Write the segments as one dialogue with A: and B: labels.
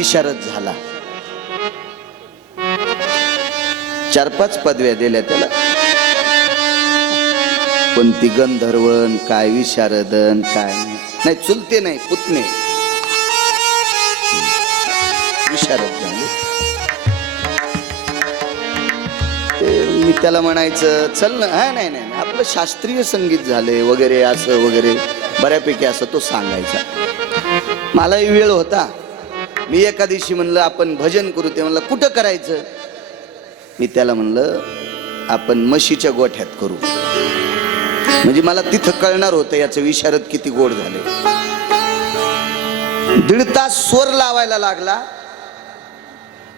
A: इशारत झाला. चार पाच पदव्या दिल्या त्याला. पण ती गंधर्वन काय विशारदन काय नाही. चुलते नाही पुतणे. विशारद झाले. ते मी त्याला म्हणायचं चल ना. हा नाही नाही. आपलं शास्त्रीय संगीत झाले वगैरे असं वगैरे. बऱ्यापैकी असं तो सांगायचा. मलाही वेळ होता. मी एका दिवशी म्हणलं आपण भजन करू. ते म्हणलं कुठं करायचं? मी त्याला म्हणलं आपण म्हशीच्या गोठ्यात करू. म्हणजे मला तिथं कळणार होतं याचं विशारद किती गोड झाले दीड तास स्वर लावायला लागला.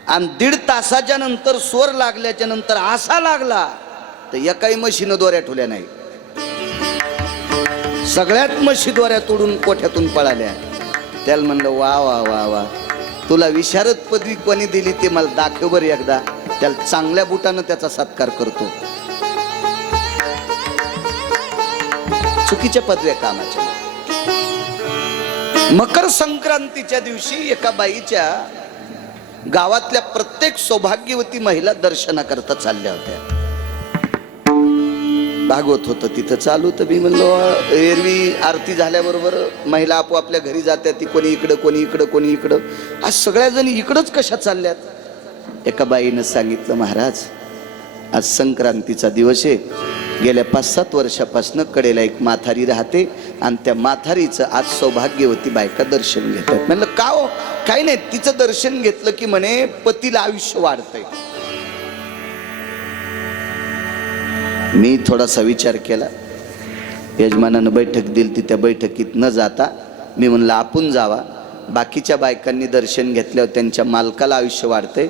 A: आणि दीड तासाच्या नंतर स्वर लागल्याच्या नंतर असा लागला तर एकाही म्हशीनं दोऱ्या ठेवल्या नाही सगळ्यात म्हशी दोऱ्या तोडून कोठ्यातून पळाल्या. त्याला म्हणलं वा वा वा वा. तुला विशारद पदवी कोणी दिली ते मला दाखव बरं एकदा. त्याला चांगल्या बुटानं त्याचा सत्कार करतो. चुकीच्या पदव्या कामाच्या. मकर संक्रांतीच्या दिवशी एका बाईच्या गावातल्या प्रत्येक सौभाग्यवती महिला दर्शनाकरता चालल्या होत्या. भागवत होतं तिथं. चालू तर मी म्हणलो एरवी आरती झाल्याबरोबर महिला आपोआपल्या घरी जात्या ती कोणी इकडं कोणी इकडं कोणी इकडं. आज सगळ्या जणी इकडंच कशा चालल्यात? एका बाईनं सांगितलं महाराज आज संक्रांतीचा दिवस आहे. गेल्या पाच सात वर्षापासून कडेला एक माथारी राहते आणि त्या माथारीचं आज सौभाग्यवती बायका दर्शन घेतात. म्हणलं का हो? काही नाही तिचं दर्शन घेतलं की म्हणे पतीला आयुष्य वाढतंय. मी थोडासा विचार केला. यजमानानं बैठक दिली ती त्या बैठकीत न जाता मी म्हणलं आपण जावा. बाकीच्या बायकांनी दर्शन घेतल्यावर त्यांच्या मालकाला आयुष्य वाढतंय.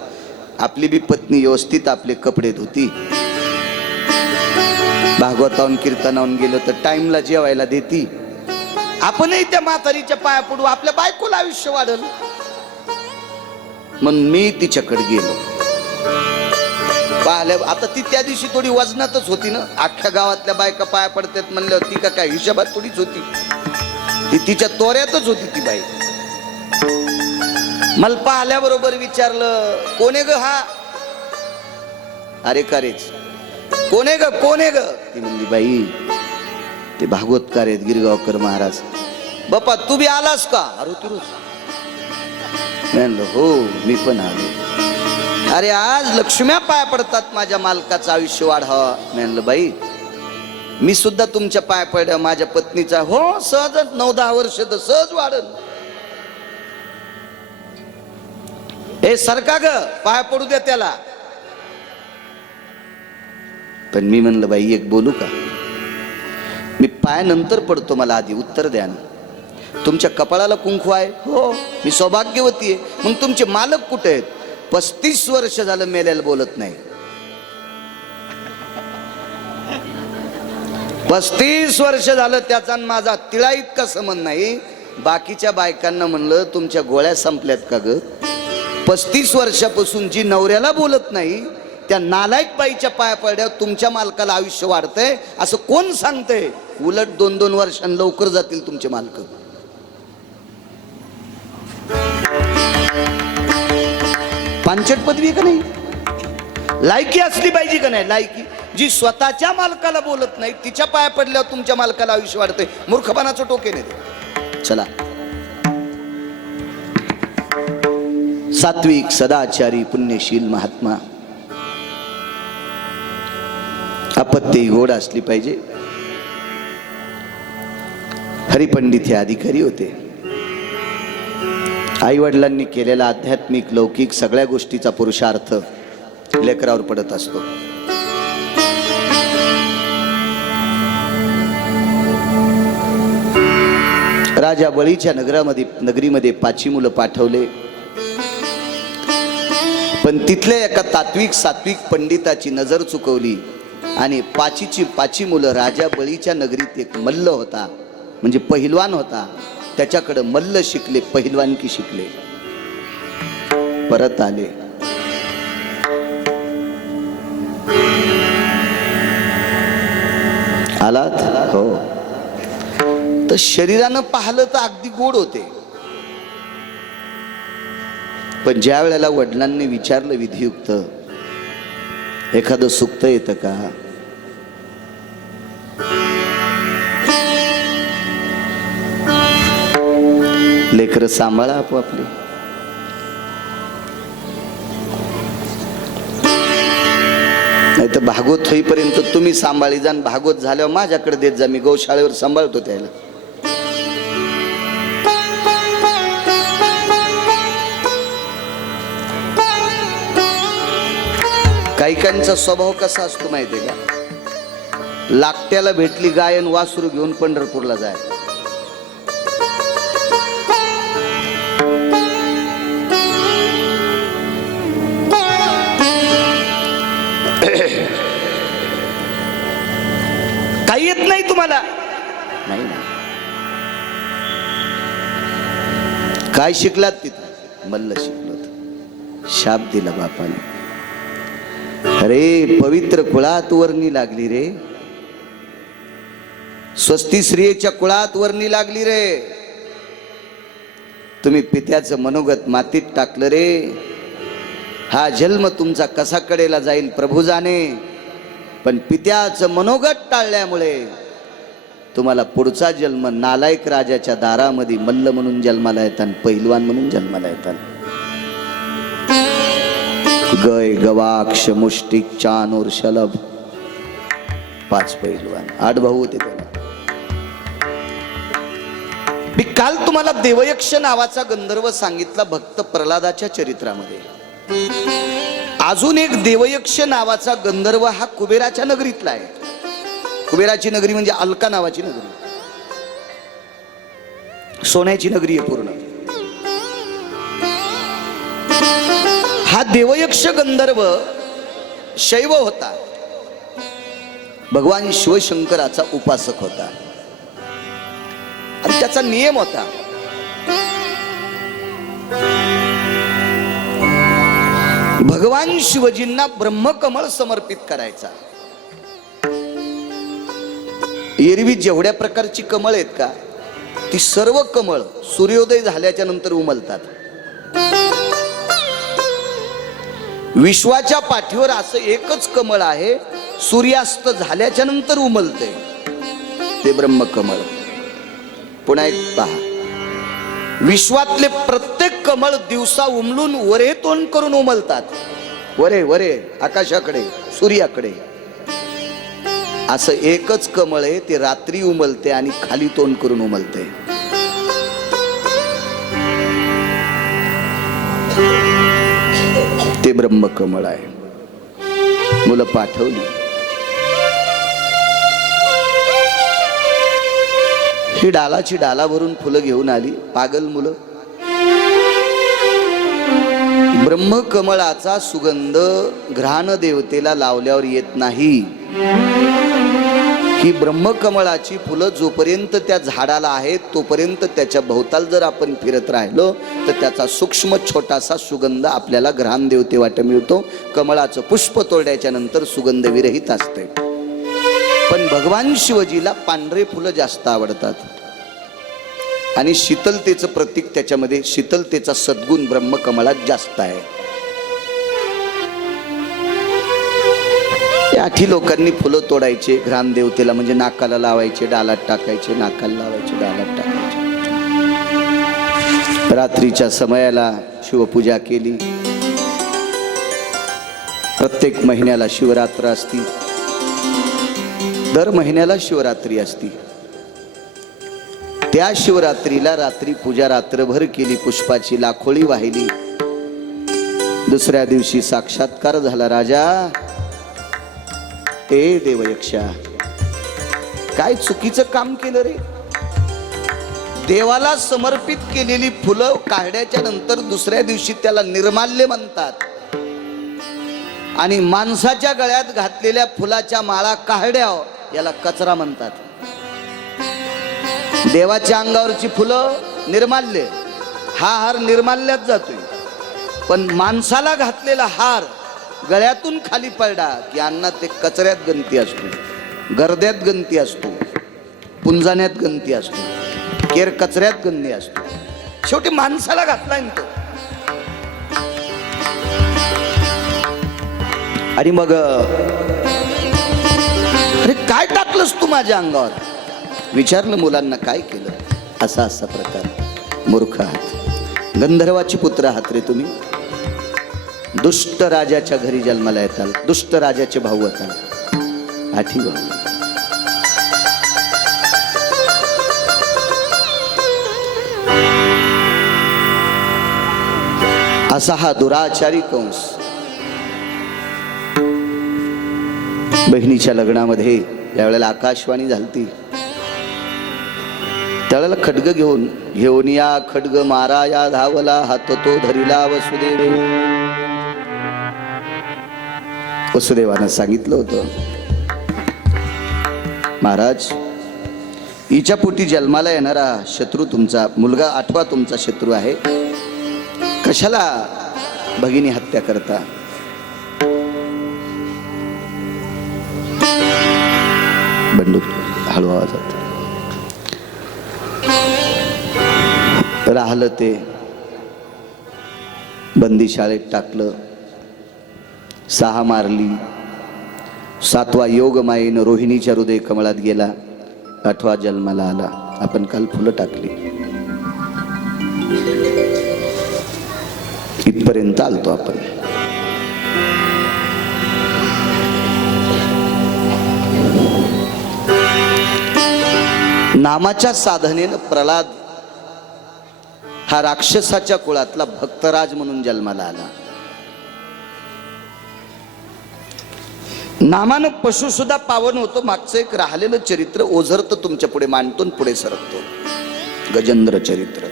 A: आपली बी पत्नी व्यवस्थित आपले कपडे धुती. भागवताहून कीर्तनाहून गेलो तर टाइमला जेवायला देती. आपणही त्या म्हातारीच्या पाया पडू आपल्या बायकोला आयुष्य वाढल. मग मी तिच्याकडे गेलो. पाहिल्या आता ती त्या दिवशी थोडी वजनातच होती ना. अख्ख्या गावातल्या बायका पाया पडतात म्हणलं ती का काय हिशोबात थोडीच होती. ती तिच्या तोऱ्यातच होती ती बाई. मला पाहिल्याबरोबर विचारलं कोणे ग हा? अरे कारेच कोणे ग? कोणे ग? ती म्हणली बाई ते भागवतकार आहेत गिरगावकर महाराज. बाप्पा तू बी आलास का? अरे तू म्हणलं हो मी पण आलो. अरे आज लक्ष्म्या पाया पडतात माझ्या मालकाचं आयुष्य वाढावा म्हणलं बाई मी सुद्धा तुमच्या पाया पडल्या माझ्या पत्नीचा. हो सहजच नऊ दहा वर्ष तर सहज वाढल हे सरका ग पाया पडू द्या त्याला. पण मी म्हणलं बाई एक बोलू का? मी पायानंतर पडतो मला आधी उत्तर द्या ना. तुमच्या कपाळाला कुंकू आहे? हो मी सौभाग्यवती आहे. मग तुमचे मालक कुठे आहेत? पस्तीस वर्ष झालं मेल्याला बोलत नाही. पस्तीस वर्ष झालं त्याचा आणि माझा तिळा इतका संबंध नाही. बाकीच्या बायकांना म्हणलं तुमच्या गोळ्या संपल्यात का ग? पस्तीस वर्षापासून जी नवऱ्याला बोलत नाही त्या नालायक बाईच्या पाया पडल्या तुमच्या मालकाला आयुष्य वाढतंय असं कोण सांगतंय? उलट दोन दोन वर्षांनी लवकर जातील तुमचे मालक. पांचट पदवी का नाही? लायकी असली पाहिजे का नाही? लायकी. जी स्वतःच्या मालकाला बोलत नाही तिच्या पाया पडल्यावर तुमच्या मालकाला आयुष्य वाढतंय. मूर्खपणाचं टोके नाही चला. सात्विक सदाचारी पुण्यशील महात्मा. अपत्यही गोड असली पाहिजे. हरिपंडित हे अधिकारी होते. आईवडिलांनी केलेला आध्यात्मिक लौकिक सगळ्या गोष्टीचा पुरुषार्थ लेकरावर पडत असतो. राजा बळीच्या नगरामध्ये नगरीमध्ये पाची मुलं पाठवले. पण तिथल्या एका तात्विक सात्विक पंडिताची नजर चुकवली आणि पाचीची पाची मुलं राजा बळीच्या नगरीत एक मल्ल होता म्हणजे पहिलवान होता. त्याच्याकडं मल्ल शिकले पहिलवानकी शिकले. परत आले. आलात? हो. तर शरीरानं पाहिलं तर अगदी गोड होते. पण ज्या वेळेला वडिलांनी विचारलं विधियुक्त एखादं सुक्त येतं का? लेकरं सांभाळा आपोआपली नाही तर भागवत होईपर्यंत तुम्ही सांभाळी जाण भागवत झाल्यावर माझ्याकडे देत जा. मी गौशाळेवर सांभाळतो त्याला. काहीकांचा स्वभाव कसा असतो माहिती का? लागट्याला भेटली गायन वासरू घेऊन पंढरपूरला जाय काय शिकलात तिथं? मल्ल शिकलो शाप दिला बापाने. अरे पवित्र कुळात वर्णी लागली रे. स्वस्ती स्त्रियेच्या कुळात वर्णी लागली रे. तुम्ही पित्याचं मनोगत मातीत टाकलं रे. हा जन्म तुमचा कसा कडेला जाईल प्रभू जाणे पण पित्याचं मनोगत टाळल्यामुळे तुम्हाला पुढचा जन्म नालायक राजाच्या दारामध्ये मल्ल म्हणून जन्माला येतात पहिलवान म्हणून जन्माला येतात गय गवाक्ष मुष्टिक चानूर शलभ. पाच पैलवान. आठ भाऊ होते त्याला. मी काल तुम्हाला देवयक्ष नावाचा गंधर्व सांगितला भक्त प्रल्हादाच्या चरित्रामध्ये. अजून एक देवयक्ष नावाचा गंधर्व हा कुबेराच्या नगरीतला आहे. कुबेराची नगरी म्हणजे अलका नावाची नगरी. सोन्याची नगरी आहे पूर्ण. हा देवयक्ष गंधर्व शैव होता. भगवान शिवशंकराचा उपासक होता. आणि त्याचा नियम होता. भगवान शिवजींना ब्रह्मकमळ समर्पित करायचा. एरवी जेवढ्या प्रकारची कमळ आहेत का ती सर्व कमळ सूर्योदय झाल्याच्यानंतर उमलतात. विश्वाच्या पाठीवर असं एकच कमळ आहे सूर्यास्त झाल्याच्यानंतर उमलते ते ब्रह्मकमळ. पुन्हा एक पहा. विश्वातले प्रत्येक कमळ दिवसा उमलून वरे तोंड करून उमलतात. वरे वरे आकाशाकडे सूर्याकडे. असं एकच कमळ आहे ते रात्री उमलते आणि खाली तोंड करून उमलते. ते ब्रह्मकमळ आहे. मुलं पाठवली. ही डालाची डाला भरून फुलं घेऊन आली पागल मुलं. ब्रह्मकमळाचा सुगंध घ्राण देवतेला लावल्यावर येत नाही. ही ब्रह्मकमळाची फुलं जोपर्यंत त्या झाडाला आहेत तोपर्यंत त्याच्या भोवताल जर आपण फिरत राहिलो तर त्याचा सूक्ष्म छोटासा सुगंध आपल्याला घ्राण देवते वाट मिळतो. कमळाचं पुष्प तोडल्याच्या नंतर सुगंध विरहित असते. पण भगवान शिवजीला पांढरे फुलं जास्त आवडतात. आणि शीतलतेचं प्रतीक त्याच्यामध्ये शीतलतेचा सद्गुण ब्रह्मकमळात जास्त आहे. या लोकांनी फुलं तोडायचे ग्रामदेवतेला म्हणजे नाकाला लावायचे डालात टाकायचे नाकाला लावायचे डालात टाकायचे. रात्रीच्या समयाला शिवपूजा केली. प्रत्येक महिन्याला शिवरात्र असती. दर महिन्याला शिवरात्री असती. त्या शिवरात्रीला रात्री पूजा रात्रभर केली पुष्पाची लाखोळी वाहिली. दुसऱ्या दिवशी साक्षात्कार झाला राजा. ए देवयक्षा. काय चुकीचं काम केलं रे? देवाला समर्पित केलेली फुलं काढण्याच्या नंतर दुसऱ्या दिवशी त्याला निर्माल्य म्हणतात. आणि माणसाच्या गळ्यात घातलेल्या फुलाच्या माळा काहड्या याला कचरा म्हणतात. देवाच्या अंगावरची फुलं निर्माल्य. हा हार निर्माल्यात जातोय. पण माणसाला घातलेला हार गळ्यातून खाली पडा की अन्ना ते कचऱ्यात गंती असतो गर्द्यात गंती असतो पुंजाण्यात गंती असतो केर कचऱ्यात गंदी असतो. शेवटी माणसाला घातला तो आणि मग अरे काय टाकलंस तू माझ्या अंगावर? विचारलं मुलांना काय केलं? असा असा प्रकार. मूर्ख आहात. गंधर्वाची पुत्र आहात रे तुम्ही. दुष्ट राजाच्या घरी जन्माला येताल दुष्ट राजाचे भाऊ होताल. आठी भाऊ असा हा दुराचारी कंस. बहिणीच्या लग्नामध्ये त्यावेळेला आकाशवाणी झालती. त्यावेळेला खडग घेऊन घेऊन या खडग मारा या धावला हात तो धरिला वसुदेव. वसुदेवानं सांगितलं होतं. महाराज हिच्या पोटी जन्माला येणारा शत्रू तुमचा मुलगा आठवा तुमचा शत्रू आहे. कशाला भगिनी हत्या करता? बंडू हळू आवाजात राहलं ते. बंदी शाळेत टाकलं. सहा मारली. सातवा योगमायेनं रोहिणीच्या हृदय कमळात गेला. आठवा जन्माला आला. आपण काल फुलं टाकली. इथपर्यंत आलतो आपण. नामाच्या साधनेनं प्रल्हाद हा राक्षसाच्या कुळातला भक्तराज म्हणून जन्माला आला. नामानं पशु सुद्धा पावन होतो. मागचं एक राहिलेलं चरित्र ओझरतं तुमच्यापुढे मांडतो पुढे सरकतो. गजेंद्र चरित्र.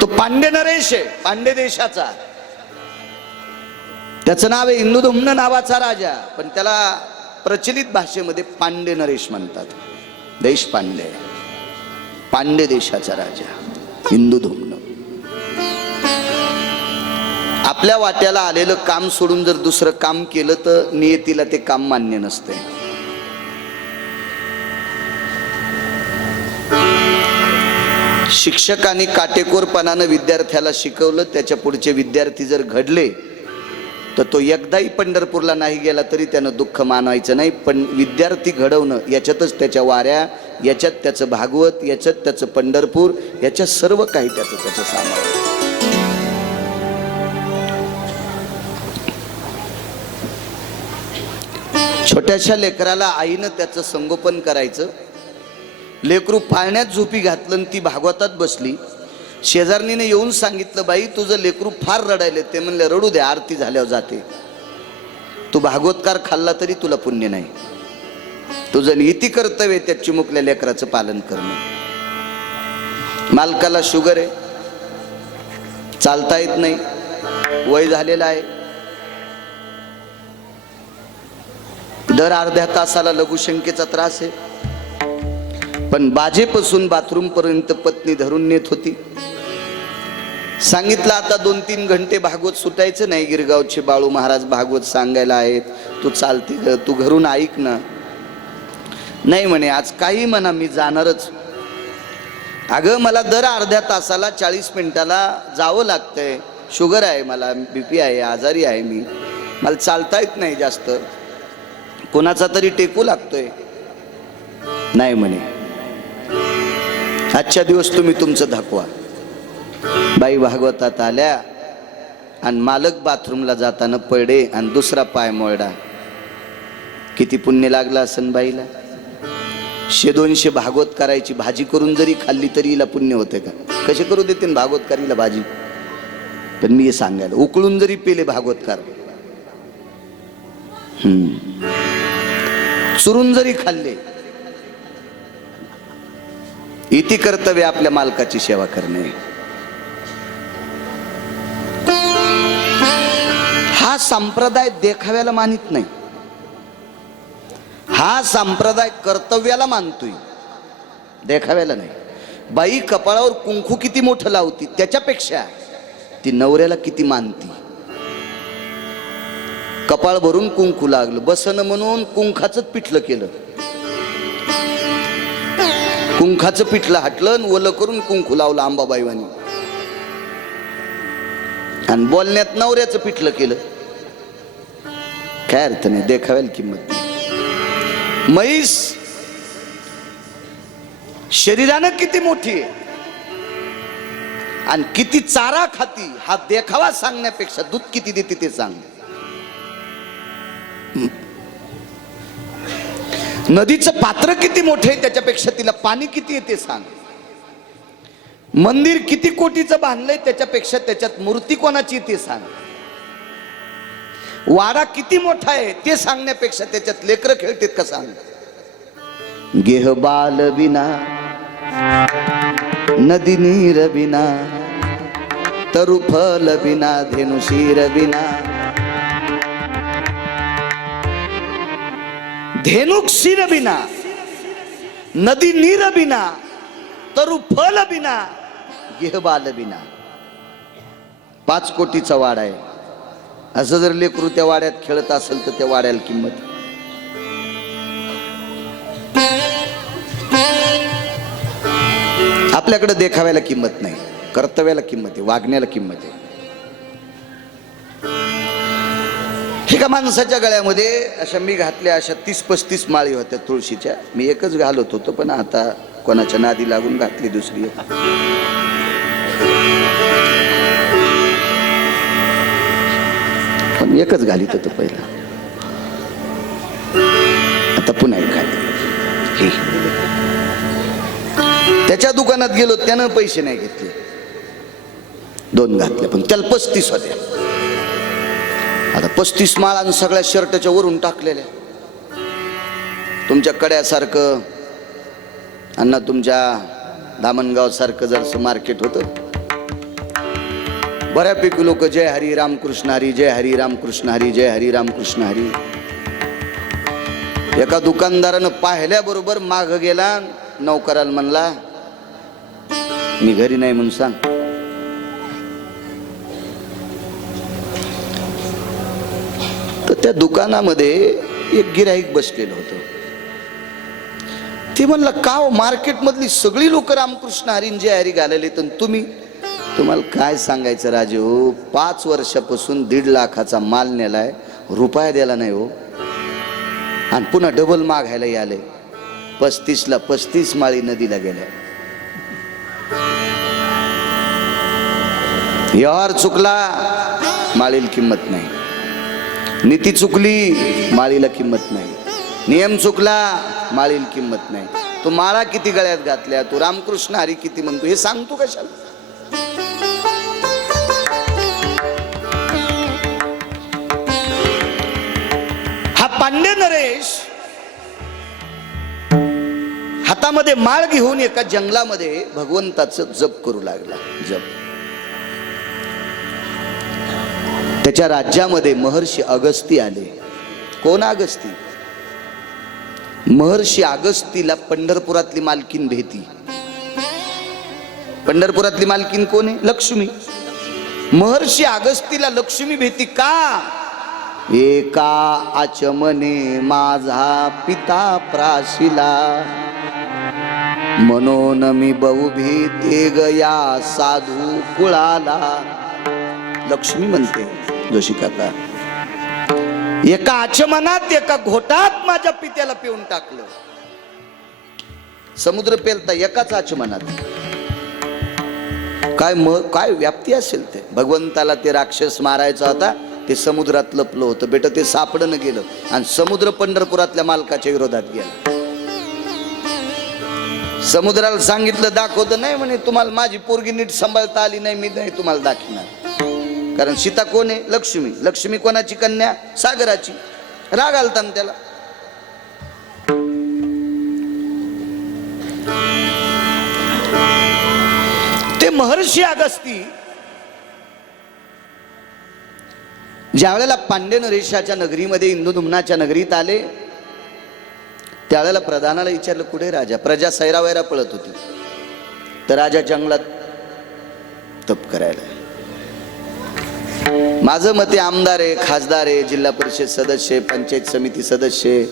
A: तो पांडे नरेश आहे पांडे देशाचा. त्याचं नाव आहे इंदुधुम्न नावाचा राजा पण त्याला प्रचलित भाषेमध्ये पांडे नरेश म्हणतात. देश पांडे. पांडे देशाचा राजा हिंदू इंदुधुम्न आपल्या वाट्याला आलेलं काम सोडून जर दुसरं काम केलं तर नियतीला ते काम मान्य नसते. शिक्षकांनी काटेकोरपणानं विद्यार्थ्याला शिकवलं त्याच्या पुढचे विद्यार्थी जर घडले तर तो एकदाही पंढरपूरला नाही गेला तरी त्यानं दुःख मानवायचं नाही पण विद्यार्थी घडवणं याच्यातच त्याच्या वाऱ्या याच्यात त्याचं भागवत याच्यात त्याचं पंढरपूर याच्यात सर्व काही त्याचं त्याचं सामान. छोट्याशा लेकराला आईनं त्याचं संगोपन करायचं. लेकरू पाळण्यात झोपी घातलं आणि ती भागवतात बसली. शेजारणीने येऊन सांगितलं बाई तुझं लेकरू फार रडायले ते म्हणले रडू दे आरती झाल्यावर जाते. तू भागवतकार खाल्ला तरी तुला पुण्य नाही. तुझं नीती कर्तव्य त्या चिमुकल्या लेकराचं पालन करणं. मालकाला शुगर आहे. चालता येत नाही. वय झालेलं आहे. दर अर्ध्या तासाला लघुशंकेचा त्रास आहे. पण बाजेपासून बाथरूम पर्यंत पत्नी धरून नेत होती. सांगितलं आता दोन तीन घंटे भागवत सुटायचं नाही गिरगावचे बाळू महाराज भागवत सांगायला आहेत. तू चालते तू घरून ऐक ना. नाही म्हणे आज काही म्हणा मी जाणारच. अगं मला दर अर्ध्या तासाला चाळीस मिनिटाला जावं लागतंय. शुगर आहे मला बी पी आहे आजारी आहे मी. मला चालता येत नाही जास्त. कोणाचा तरी टेकू लागतोय. नाही म्हणे. आजच्या दिवस तुम्ही तुमचं दाखवा. बाई भागवतात आल्या आणि मालक बाथरूमला जाताना पडे आणि दुसरा पाय मोडा. किती पुण्य लागला असन बाईला. शे दोनशे भागवत करायची भाजी करून जरी खाल्ली तरी हिला पुण्य होते का? कसे करू देते भागवतकारीला भाजी? पण मी हे सांगायला उकळून जरी पेले भागवतकार चुरून जरी खाल्ले इति कर्तव्य आपल्या मालकाची सेवा करणे. हा संप्रदाय देखाव्याला मानित नाही. हा संप्रदाय कर्तव्याला मानतोय. देखाव्याला नाही. बाई कपाळावर कुंकू किती मोठं लावती त्याच्यापेक्षा ती नवऱ्याला किती मानती. कपाळ भरून कुंकू लागलं बसन म्हणून कुंखाच पिठलं केलं. कुंखाचं पिठलं हाटलं आणि ओलं करून कुंकू लावलं आंबाबाईवानी. आणि बोलण्यात नवऱ्याचं पिठलं केलं. काय अर्थ नाही देखाव्याला किंमत नाही. म्हैस शरीरानं किती मोठी आहे? आणि किती चारा खाती हा देखावा सांगण्यापेक्षा दूध किती देते ते सांग. नदीचं पात्र किती मोठे आहे त्याच्यापेक्षा तिला पाणी किती येते सांग. मंदिर किती कोटीचं बांधलंय त्याच्यापेक्षा त्याच्यात मूर्ती कोणाची ते सांग. वाडा किती मोठा आहे ते सांगण्यापेक्षा त्याच्यात लेकर खेळतेत का सांग? गेह बाल विना नदी नीर बिना तरु फल बिना धेनुशीर बिना. धेनुक शिर बिना नदी नीर बिना तरु फल बिना गेहबाल बिना. पाच कोटीचा वाडा आहे. असं जर लेकरू त्या वाड्यात खेळत असेल तर त्या वाड्याला किंमत आपल्याकडे देखाव्याला किंमत नाही कर्तव्याला किंमत आहे वागण्याला किंमत आहे. एका माणसाच्या गळ्यामध्ये अशा मी घातल्या अशा तीस पस्तीस माळी होत्या तुळशीच्या. मी एकच घालत होतो पण आता कोणाच्या नादी लागून घातली दुसरी एकच घालीत होतो पहिला. आता पुन्हा एक घाली त्याच्या दुकानात गेलो त्यानं पैसे नाही घेतले. दोन घातले पण त्याला पस्तीस होत्या आता पस्तीस माळान सगळ्या शर्टच्या वरून टाकलेल्या. तुमच्या कड्यासारखं अण्णा तुमच्या दामणगावसारखं जरसं मार्केट होतं. बऱ्यापैकी लोक जय हरी रामकृष्ण हरी जय हरी रामकृष्ण हरी जय हरी रामकृष्ण हरी. एका दुकानदारानं पाहिल्याबरोबर माग गेला नौकराला म्हणला मी घरी नाही म्हणून सांग. तर त्या दुकानामध्ये एक गिराईक बसलेलं होतं. ते म्हणलं का हो मार्केटमधली सगळी लोक रामकृष्ण हरीन जय हरी घालेले तर तुम्ही तुम्हाला काय सांगायचं राजे? हो पाच वर्षापासून दीड लाखाचा माल नेलाय. रुपया द्यायला नाही हो. आणि पुन्हा डबल मागायला आले पस्तीसला पस्तीस माळी नदीला गेल्या. व्यवहार चुकला माळीला किंमत नाही. नीती चुकली माळीला किंमत नाही. नियम चुकला माळीला किंमत नाही. तू माळा किती गळ्यात घातल्या तू रामकृष्ण हरी किती म्हणतो हे सांगतो कशाला? हातामध्ये माळ घेऊन एका जंगलामध्ये भगवंताचं जप करू लागला. जप. त्याच्या राज्यामध्ये महर्षी अगस्ती आले. कोण अगस्ती? महर्षी अगस्तीला पंढरपुरातली मालकीन भेटी. पंढरपुरातली मालकीन कोण आहे? लक्ष्मी. महर्षी अगस्तीला लक्ष्मी भेटी का? एका आचमने माझा पिता प्राशिला म्हणून मी बहुभीते गया साधू कुळाला. लक्ष्मी म्हणते जोशी काका एका आचमनात एका घोटात माझ्या पित्याला पिऊन टाकलं. समुद्र पेलता एकाच आचमनात. काय म काय व्याप्ती असेल ते? भगवंताला ते राक्षस मारायचा होता ते समुद्रात लपलं होतं. बेटा ते सापडणं गेलं आणि समुद्र पंढरपुरातल्या मालकाच्या विरोधात गेला. समुद्राला सांगितलं दाखवतं नाही म्हणे तुम्हाला माझी पोरगी नीट सांभाळता आली नाही मी नाही तुम्हाला दाखवणार. कारण सीता कोण आहे? लक्ष्मी. लक्ष्मी कोणाची? कन्या? सागराची. राग आलता ना त्याला. ते महर्षी अगस्ती ज्या वेळेला पांड्य नरेशाच्या नगरीमध्ये इंदू नगरीत आले त्यावेळेला प्रधानाला विचारलं कुठे राजा? प्रजा सैरावैरा पळत होती. तर राजा जंगलात तप करायला माझं मते आमदार आहे खासदार आहे जिल्हा परिषद सदस्य आहे पंचायत समिती सदस्य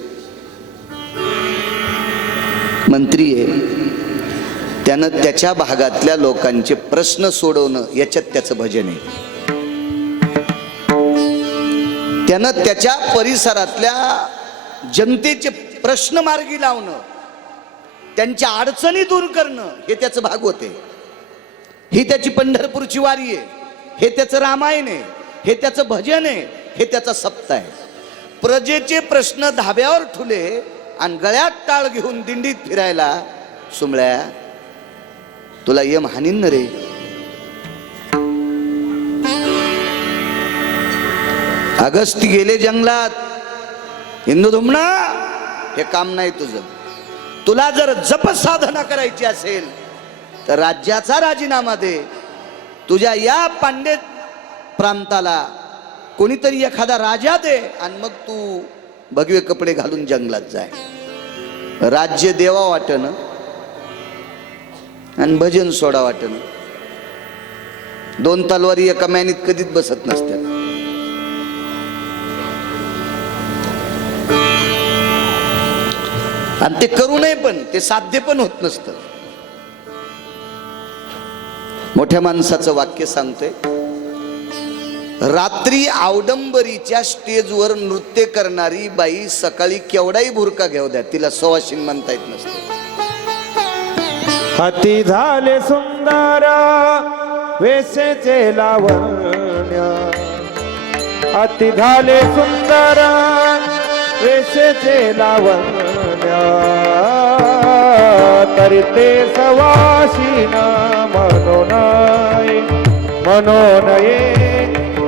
A: मंत्री आहे. त्यानं त्याच्या भागातल्या लोकांचे प्रश्न सोडवणं याच्यात त्याचं भजन आहे. त्यानं त्याच्या परिसरातल्या जनतेचे प्रश्न मार्गी लावणं त्यांच्या अडचणी दूर करणं हे त्याचं भागवत आहे ही त्याची पंढरपूरची वारी आहे. हे त्याचं रामायण आहे. हे त्याचं भजन आहे. हे त्याचा सप्त आहे. प्रजेचे प्रश्न धाब्यावर ठुले आणि गळ्यात टाळ घेऊन दिंडीत फिरायला सुमळ्या तुला यम हानीन रे. अगस्ती गेले जंगलात. हिंदू धुमणा. हे काम नाही तुझं. तुला जर जप साधना करायची असेल तर राज्याचा राजीनामा दे. तुझ्या या पांडे प्रांताला कोणीतरी एखादा राजा दे आणि मग तू भगवे कपडे घालून जंगलात जाय. राज्य देवा वाटण आणि भजन सोडा वाटण. दोन तलवारी एका मॅनीत कधीच बसत नसत्या आणि ते करू नये पण ते साध्य पण होत नसतं. मोठ्या माणसाचं वाक्य सांगतोय रात्री आवडंबरीच्या स्टेजवर नृत्य करणारी बाई सकाळी केवढाही भुरका घेऊ द्या तिला सवाशीन म्हणता येत नसतं.
B: हाती झाले सुंदरा वेसेचे लावण्य. अति झाले सुंदरा वेसेचे लावण्य. तरी सवासीना मनोनाय मनोनये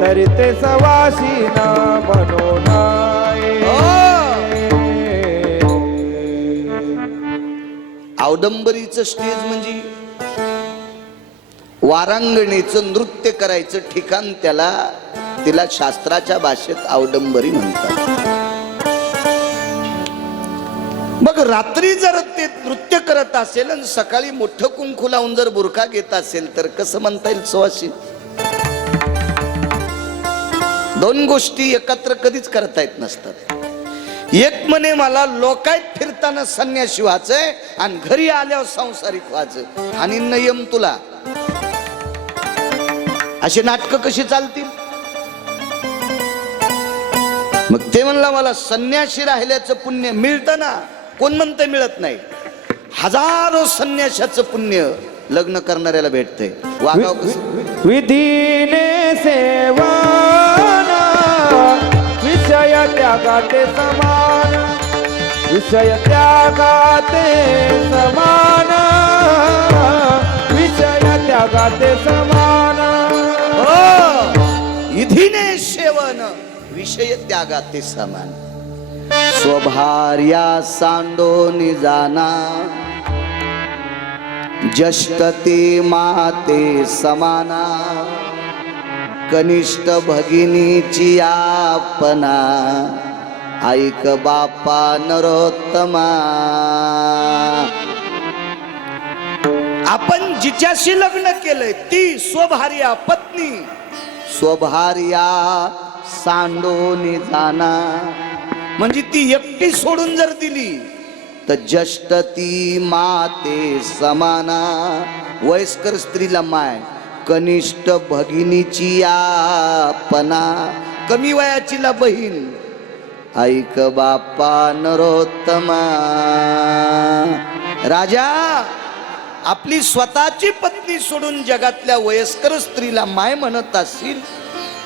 B: तरी सवासीना मनोनाय
A: मनोनय स्टेज म्हणजे वारांगणीचं नृत्य करायचं ठिकाण त्याला तिला शास्त्राच्या भाषेत आवडंबरी म्हणतात. रात्री जर ते नृत्य करत असेल आणि सकाळी मोठं कुंकू लावून जर बुरखा घेत असेल तर कसं म्हणता येईल सुवासी? दोन गोष्टी एकत्र कधीच करता येत नसतात. एक म्हणे मला लोकायत फिरताना संन्याशी व्हायचंय आणि घरी आल्यावर संसारिक व्हायचं आणि नियम तुला. अशी नाटकं कशी चालतील? मग ते म्हणला मला संन्याशी राहिल्याचं पुण्य मिळतं ना. कोण म्हणतं मिळत नाही. हजारो संन्याशाचं पुण्य लग्न करणाऱ्याला भेटतंय. वागाव कसं?
B: विधीने सेवन विषय त्यागाते समान विषय त्यागाते समान विषय त्यागाते समान.
A: हो इधीने सेवन विषय त्यागाते समान. स्वभार्या सांडोनी जाना जष्टती माते समाना। कनिष्ठ भगिनीची आपणा ऐक बापा नरोत्तमा। आपण जिच्याशी लग्न केलंय ती स्वभार्या पत्नी। स्वभार्या सांडोनी जाना म्हणजे ती एकटी सोडून जर दिली तर जष्ट ती माते समाना. वयस्कर स्त्रीला माय कनिष्ठ भगिनीची आपणा कमी वयाचीला बहीण ऐक बापा नरोत्तमा. राजा आपली स्वतःची पत्नी सोडून जगातल्या वयस्कर स्त्रीला माय म्हणत असतील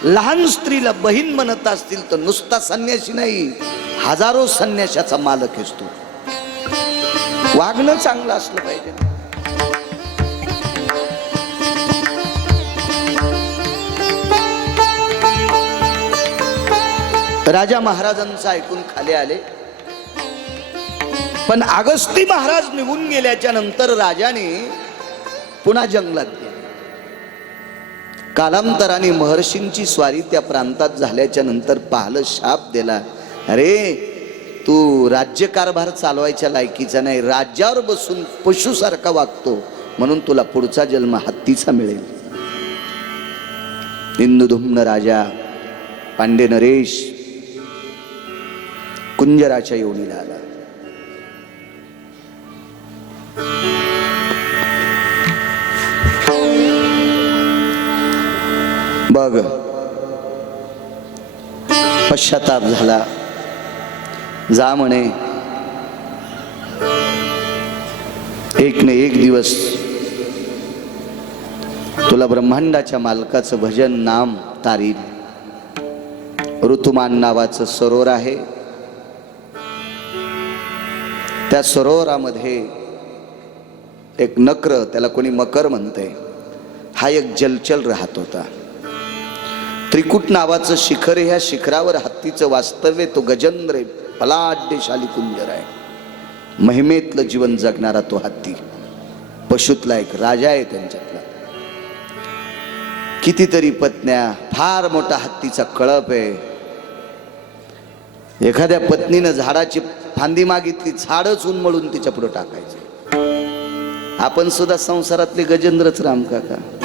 A: लहान स्त्रीला बहीण म्हणत असतील तर नुसता संन्याशी नाही. हजारो संन्याशाचा मालक असतो वागणं चांगलं असलं पाहिजे. राजा महाराजांचं ऐकून खाली आले. पण अगस्ती महाराज निघून गेल्याच्यानंतर राजाने पुन्हा जंगलात कालांतराने महर्षींची स्वारी त्या प्रांतात झाल्याच्यानंतर पाहलं शाप दिला. अरे तू राज्यकारभार चालवायच्या लायकीचा नाही राज्यावर बसून पशुसारखा वागतो म्हणून तुला पुढचा जन्म हत्तीचा मिळेल. इंदुधुम्न राजा पांडे नरेश कुंजराच्या योनीला आला. बघ. पश्चाताप झाला. जा म्हणे. एक ने एक दिवस तुला ब्रह्मांडाच्या मालकाचं भजन नाम तारील. ऋतुमान नावाचं सरोवर आहे. त्या सरोवरामध्ये एक नक्र त्याला कोणी मकर म्हणते हा एक जलचल राहत होता. त्रिकुट नावाचं शिखर ह्या शिखरावर हत्तीचं वास्तव्य तो गजेंद्र आहे, पलाढ्यशाली कुंजर आहे. महिमेतलं जीवन जगणारा तो हत्ती. पशुतला एक राजा आहे त्यांच्यातला. कितीतरी पत्न्या फार मोठा हत्तीचा कळप आहे. एखाद्या पत्नीनं झाडाची फांदी मागितली झाडच उन्मळून तिच्या पुढे टाकायचं. आपण सुद्धा संसारातले गजेंद्रच राम काका.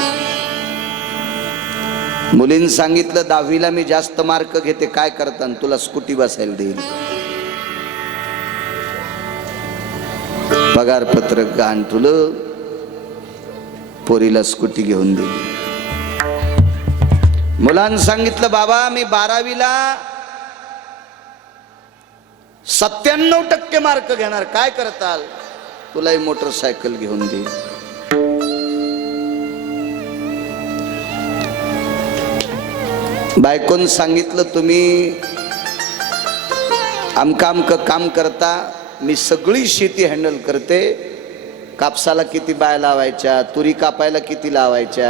A: मुलींनी सांगितलं दहावीला मी जास्त मार्क घेते काय करताना तुला स्कूटी बसायला देईल. पगार पत्रक गाण तुलं पोरीला स्कूटी घेऊन दिली. मुलांना सांगितलं बाबा मी बारावीला सत्त्याण्णव टक्के मार्क घेणार. काय करताल? तुलाही मोटरसायकल घेऊन देईल. बायकोन सांगितलं तुम्ही आमका आमक काम करता मी सगळी शेती हँडल करते. कापसाला किती बाय लावायच्या तुरी कापायला किती लावायच्या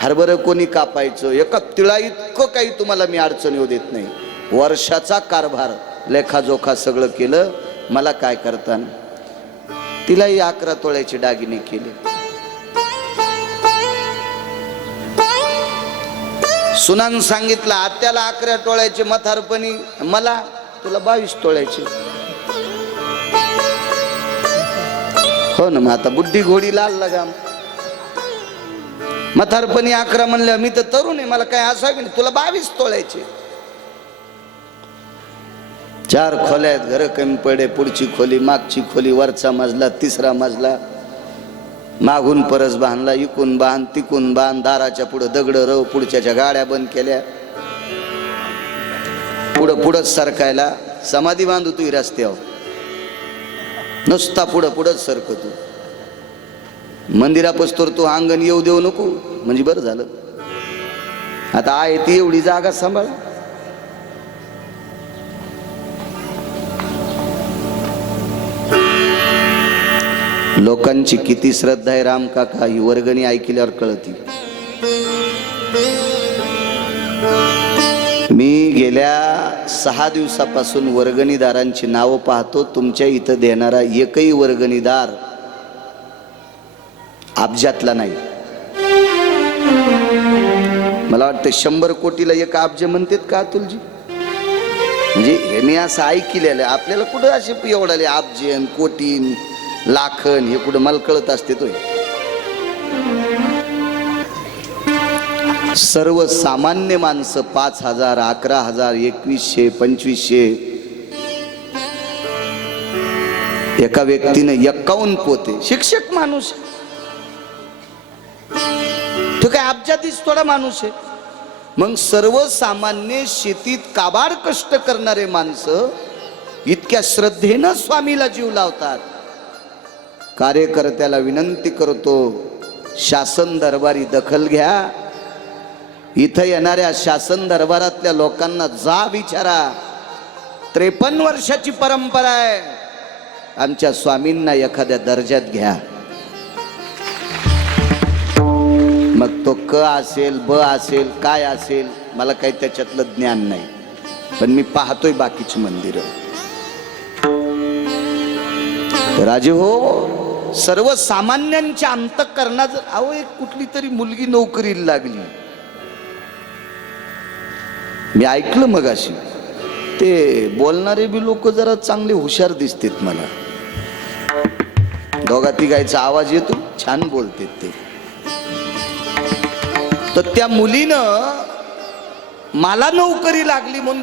A: हरभरं कोणी कापायचं एका तिळा इतकं काही तुम्हाला मी अडचण येऊ देत नाही. वर्षाचा कारभार लेखाजोखा सगळं केलं मला काय करताना? तिलाही अकरा तोळ्याची दागिने केले. सुनान सांगितलं आत्याला अकरा टोळ्याचे मथारपणी मला तुला बावीस तोळ्याचे हो ना मग आता बुड्डी घोडी लाल लगाम मथारपणी अकरा म्हणल्या मी तर तरुण आहे मला काय असावी नाही तुला बावीस तोळ्याचे चार खोल्या आहेत घर कमी पडे पुढची खोली मागची खोली वरचा मजला तिसरा मजला. मागून परस बांधला इकून बांध तिकून बांध दाराच्या पुढं दगड रव पुढच्याच्या गाड्या बंद केल्या. पुढं पुढंच सरकायला समाधी बांधू तू रस्त्यावर. नुसता पुढं पुढंच सरक तू. मंदिरापस्तोर तू अंगण येऊ देऊ नको म्हणजे बरं झालं. आता आहे ती एवढी जागा सांभाळ. लोकांची किती श्रद्धा आहे राम काका ही वर्गणी ऐकल्यावर कळती. मी गेल्या सहा दिवसापासून वर्गणीदारांची नावं पाहतो तुमच्या इथं देणारा एकही वर्गणीदार अब्जातला नाही. मला वाटतं शंभर कोटीला एक अब्ज म्हणतात का अतुलजी? म्हणजे ह्याने असं ऐकलेलं आहे. आपल्याला कुठं असे एवढाले अब्जेन कोटीन? लाखन हे कुठं मला कळत असते तो सर्वसामान्य माणसं पाच हजार अकरा हजार एकवीसशे पंचवीसशे. एका व्यक्तीने एक्कावन्न पोते. शिक्षक माणूस तो काय अब्जातीच थोडा माणूस आहे. मग सर्वसामान्य शेतीत काबाड कष्ट करणारे माणसं इतक्या श्रद्धेनं स्वामीला जीव लावतात. कार्यकर्त्याला विनंती करतो शासन दरबारी दखल घ्या. इथं येणाऱ्या शासन दरबारातल्या लोकांना जा विचारा. त्रेपन्न वर्षाची परंपरा आहे. आमच्या स्वामींना एखाद्या दर्जात घ्या. मग तो क असेल ब असेल काय असेल मला काही त्याच्यातलं ज्ञान नाही. पण मी पाहतोय बाकीची मंदिरं. राजे हो सर्वसामान्यांच्या अंतकरणात जर अहो एक कुठली तरी मुलगी नोकरीला लागली. मी ऐकलं मग अशी ते बोलणारे बी लोक जरा चांगले हुशार दिसतात मला. दोघा तिघायचा आवाज येतो छान बोलते ते. तर त्या मुलीनं मला नोकरी लागली म्हणून